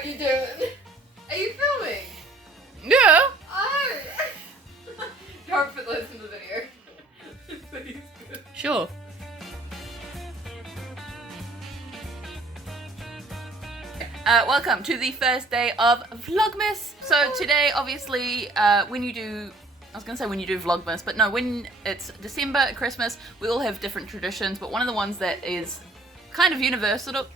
are you doing? Are you filming? Yeah. Oh! Don't put those in the video. Please. Sure. Welcome to the first day of Vlogmas. So today, obviously, when you do Vlogmas, but no, when it's December, Christmas, we all have different traditions, but one of the ones that is kind of universal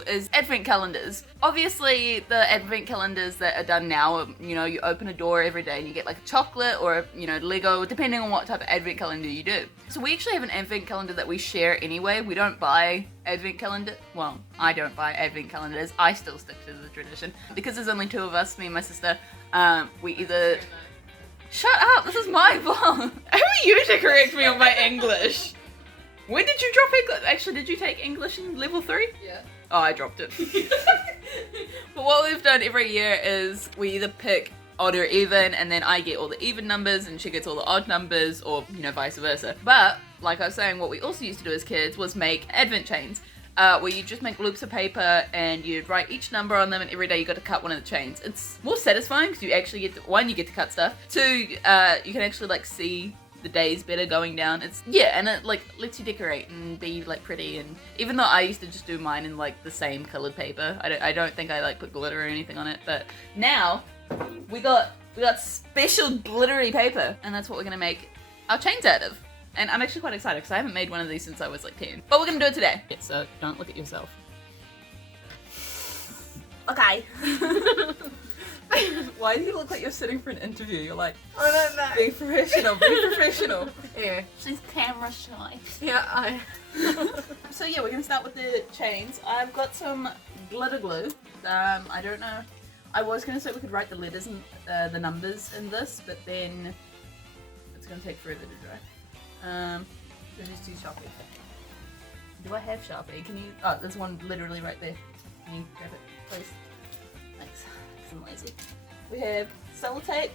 is advent calendars. Obviously, the advent calendars that are done now, you know, you open a door every day and you get like a chocolate or, you know, Lego, depending on what type of advent calendar you do. So we actually have an advent calendar that we share anyway. We don't buy advent calendar. Well, I don't buy advent calendars. I still stick to the tradition. Because there's only two of us, me and my sister, we either... Shut up, this is my vlog. Who are you to correct me on my English? When did you drop English? Actually, did you take English in level 3? Yeah. Oh, I dropped it. But what we've done every year is we either pick odd or even, and then I get all the even numbers and she gets all the odd numbers, or, you know, vice versa. But, like I was saying, what we also used to do as kids was make advent chains, where you just make loops of paper and you'd write each number on them, and every day you got to cut one of the chains. It's more satisfying because you actually get to, one, you get to cut stuff, two, you can actually like see the days better going down. It's, yeah, and it like lets you decorate and be like pretty. And even though I used to just do mine in like the same colored paper, I don't think I like put glitter or anything on it, but now we got special glittery paper, and that's what we're gonna make our chains out of. And I'm actually quite excited because I haven't made one of these since I was like 10, but we're gonna do it today. Yeah, so don't look at yourself. Okay. Why do you look like you're sitting for an interview? You're like, I don't know. be professional, be professional. Yeah. She's camera shy. Yeah, So yeah, we're gonna start with the chains. I've got some glitter glue. I don't know. I was gonna say we could write the letters and the numbers in this, but then it's gonna take forever to dry. So just do Sharpie. Do I have Sharpie? Can you? Oh, there's one literally right there. Can you grab it, please? Thanks. I'm lazy. We have sellotape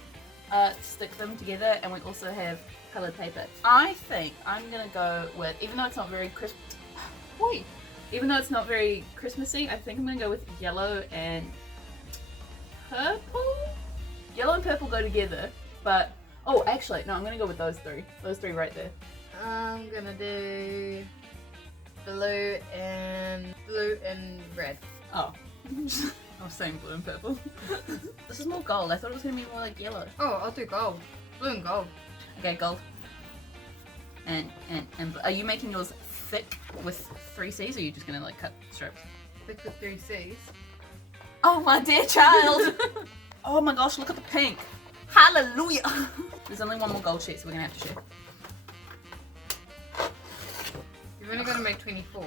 to stick them together, and we also have coloured paper. I think I'm gonna go with, even though it's not very even though it's not very Christmassy, I think I'm gonna go with yellow and purple. Yellow and purple go together, but oh, actually, no, I'm gonna go with those three. Those three right there. I'm gonna do blue and red. Oh. I was saying blue and purple. This is more gold. I thought it was gonna be more like yellow. Oh, I'll do gold. Blue and gold. Okay, gold. And are you making yours thick with 3 C's, or are you just gonna like cut strips? Thick with 3 C's. Oh my dear child! Oh my gosh, look at the pink. Hallelujah! There's only one more gold sheet, so we're gonna have to share. You've only got to make 24.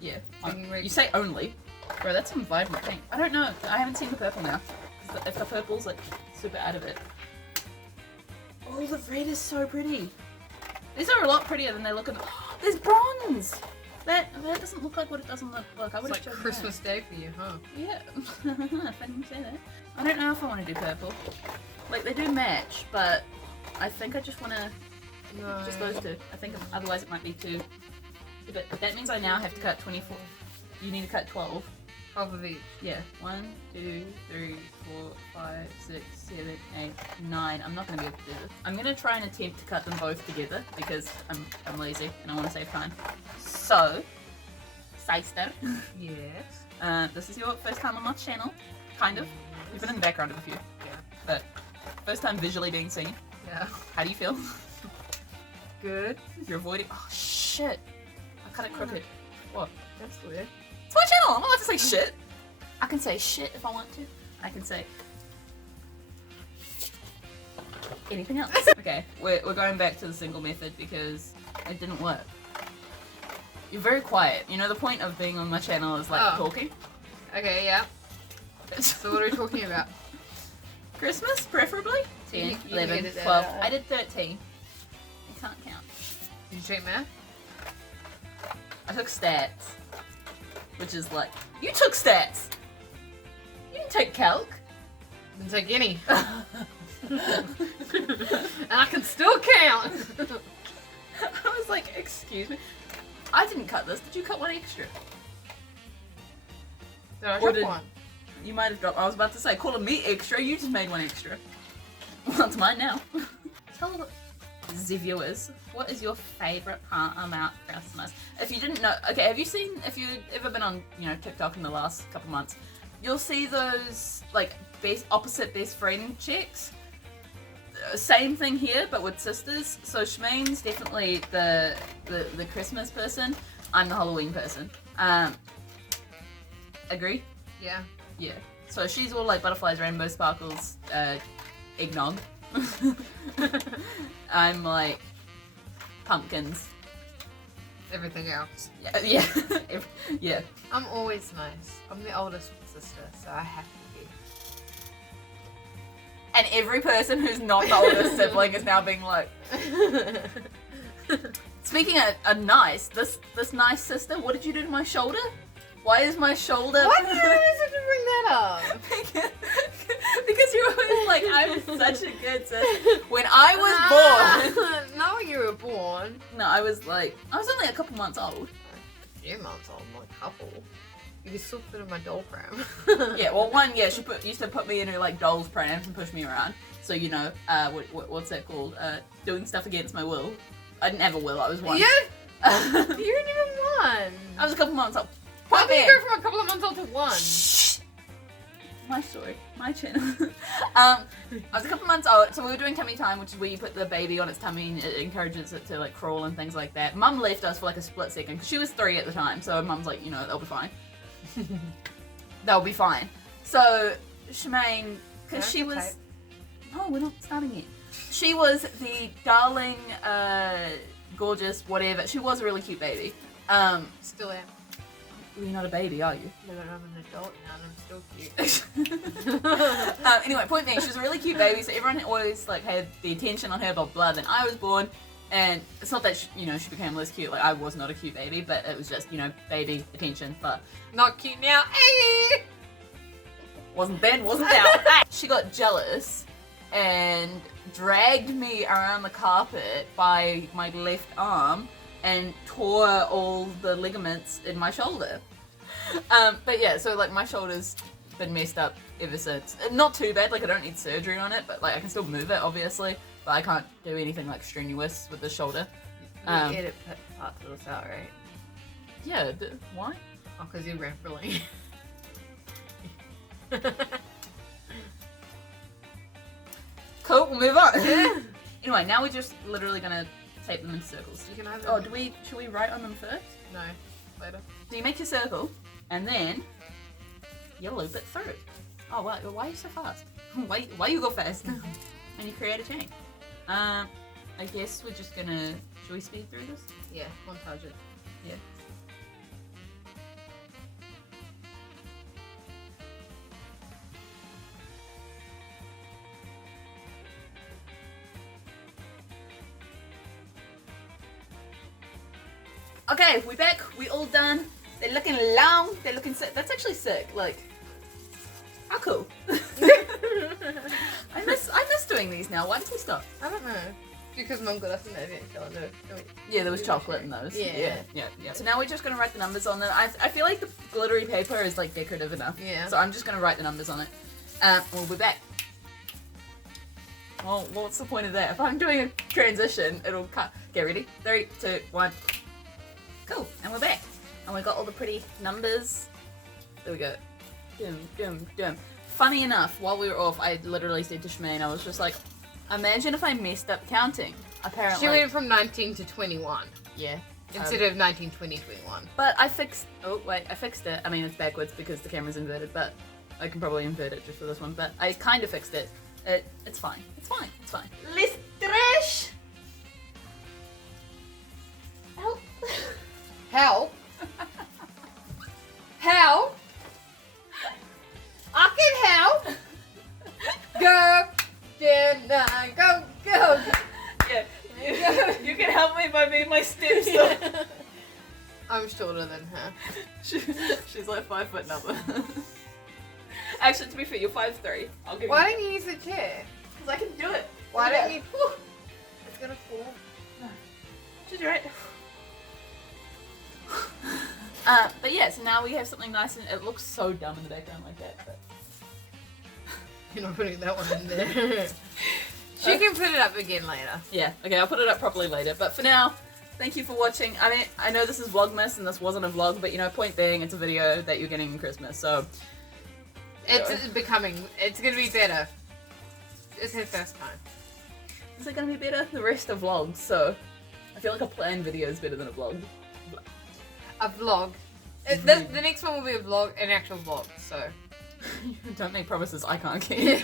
Yeah. You say only. Bro, that's some vibrant pink. I don't know. I haven't seen the purple now. If the purple's like super out of it. Oh, the red is so pretty. These are a lot prettier than they look in the... There's bronze! That doesn't look like what it doesn't look like. I would it's like Christmas Day for you, huh? Yeah. If I didn't say that. I don't know if I want to do purple. Like, they do match, but I think I just want to... No. Just those two. I think otherwise it might be too... But that means I now have to cut 24. You need to cut 12. Half of each. Yeah. 1, 2, 3, 4, 5, 6, 7, 8, 9. I'm not going to be able to do this. I'm going to try and attempt to cut them both together because I'm lazy and I want to save time. So, Seister. Yes. This is your first time on my channel. Kind of. You've been in the background of a few. Yeah. But first time visually being seen. Yeah. How do you feel? Good. You're avoiding... Oh, shit. I cut it crooked. What? That's weird. It's my channel. I'm not allowed to say shit. I can say shit if I want to. I can say anything else. Okay, we're going back to the single method because it didn't work. You're very quiet. You know the point of being on my channel is like talking. Okay, yeah. So what are we talking about? Christmas, preferably. 10, You 11, edit that 12. out. I did 13. I can't count. Did you take math? I took stats. Which is like, you took stats! You didn't take calc. Didn't take any. And I can still count! I was like, excuse me. I didn't cut this. Did you cut one extra? Did I Or drop one? You might have dropped. I was about to say, calling me extra. You just made one extra. Well, it's mine now. Tell the viewers, what is your favorite part about Christmas? If you didn't know, okay, have you seen? If you've ever been on, TikTok in the last couple months, you'll see those like opposite best friend chicks. Same thing here, but with sisters. So Shmaine's definitely the Christmas person. I'm the Halloween person. Agree? Yeah. Yeah. So she's all like butterflies, rainbow sparkles, eggnog. I'm like pumpkins. Everything else. Yeah. Yeah. I'm always nice. I'm the oldest sister, so I have to be. And every person who's not the oldest sibling is now being like. Speaking of nice, this nice sister, what did you do to my shoulder? Why is my shoulder? Why did you always have to bring that up? Because you're always like, I'm such a good sister. When I was born. No, you were born. No, I was only a couple months old. A few months old, not a couple. You could still fit in my doll pram. Yeah, well, she used to put me in her like doll's prams and push me around. So what's that called? Doing stuff against my will. I didn't have a will. I was one. Yeah. You weren't even one. I was a couple months old. How did you go from a couple of months old to one? Shh. My story, my channel. I was a couple months old, so we were doing tummy time, which is where you put the baby on its tummy and it encourages it to like crawl and things like that. Mum left us for like a split second because she was 3 at the time, so Mum's like, they'll be fine. They'll be fine. So Shmaine, because she was. No, we're not starting yet. She was the darling, gorgeous, whatever. She was a really cute baby. Still am. Well, you're not a baby, are you? No, but I'm an adult now and I'm still cute. Anyway, point being, she was a really cute baby, so everyone always like had the attention on her, blah blah. Then I was born, and it's not that she became less cute. Like I was not a cute baby, but it was just baby attention. But Not cute now. Hey! wasn't then, wasn't now. She got jealous and dragged me around the carpet by my left arm and tore all the ligaments in my shoulder. But yeah, so like my shoulder's been messed up ever since. Not too bad, like I don't need surgery on it, but like I can still move it obviously, but I can't do anything like strenuous with the shoulder. You edit parts of this out, right? Yeah, why? Oh, because you're rambling. Cool, we'll move on. Anyway, now we're just literally gonna tape them in circles. You can have Oh, should we write on them first? No, later. So you make your circle, and then you loop it through. Oh, why are you so fast? Why you go fast? And you create a chain. I guess we're just gonna. Should we speed through this? Yeah, montage it. Yeah. Okay, we're back. We all done. They're looking long. They're looking sick. That's actually sick. Like, how cool. I miss doing these now. Why did we stop? I don't know. Because Mum got us an advent calendar. Yeah, there was chocolate in those. Yeah. So now we're just gonna write the numbers on them. I feel like the glittery paper is like decorative enough. Yeah. So I'm just gonna write the numbers on it. We'll be back. Well, what's the point of that? If I'm doing a transition, it'll cut. Get ready. 3, 2, 1. Cool, and we're back. And we got all the pretty numbers. There we go. Dum, dum, dum. Funny enough, while we were off, I literally said to Shmaine, I was just like, imagine if I messed up counting. Apparently. She went from 19 to 21. Yeah. Instead of 19, 20, 21. But I fixed it. I mean, it's backwards because the camera's inverted, but I can probably invert it just for this one. But I kind of fixed it. It's fine. It's fine. It's fine. Let's trash. Help. Help? Help? I can help. Go, Jenna, go, go. Yeah. You can help me by being my stepson. I'm shorter than her. She's like 5 foot number. Actually, to be fair, you're 5'3". I'll give Why you. don't you use the chair? Because I can do it. Why don't you? Whew, it's gonna fall. She's right. But yeah, so now we have something nice, and it looks so dumb in the background like that. But You're not putting that one in there. She can put it up again later. yeah, okay, I'll put it up properly later. But for now, thank you for watching. I mean, I know this is Vlogmas and this wasn't a vlog, but you know, point being, it's a video that you're getting in Christmas, so... It's gonna be better. It's her first time. Is it gonna be better? The rest are vlogs, so... I feel like a planned video is better than a vlog. A vlog. The next one will be a vlog, an actual vlog, so... Don't make promises I can't keep.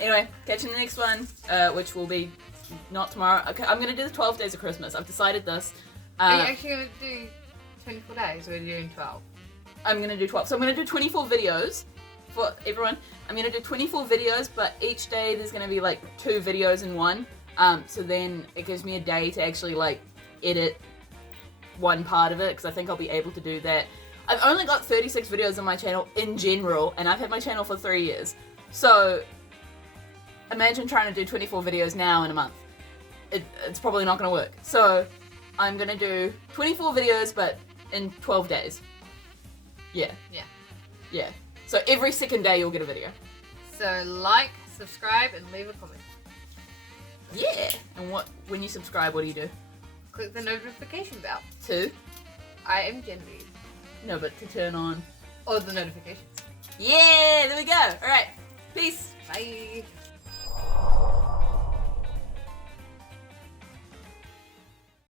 Anyway, catch you in the next one, which will be not tomorrow. Okay, I'm gonna do the 12 days of Christmas. I've decided this. Are you actually gonna do 24 days, or are you doing 12? I'm gonna do 12. So I'm gonna do 24 videos for everyone. I'm gonna do 24 videos, but each day there's gonna be like 2 videos in one. So then it gives me a day to actually like edit one part of it, because I think I'll be able to do that. I've only got 36 videos on my channel in general, and I've had my channel for 3 years. So imagine trying to do 24 videos now in a month. It's probably not gonna work. So I'm gonna do 24 videos, but in 12 days. Yeah. Yeah. Yeah. So every second day you'll get a video. So like, subscribe, and leave a comment. Yeah. And when you subscribe, what do you do? Click the notification bell. To? I am Genevieve. No, but to turn on. Or the notifications. Yeah, there we go. All right. Peace. Bye.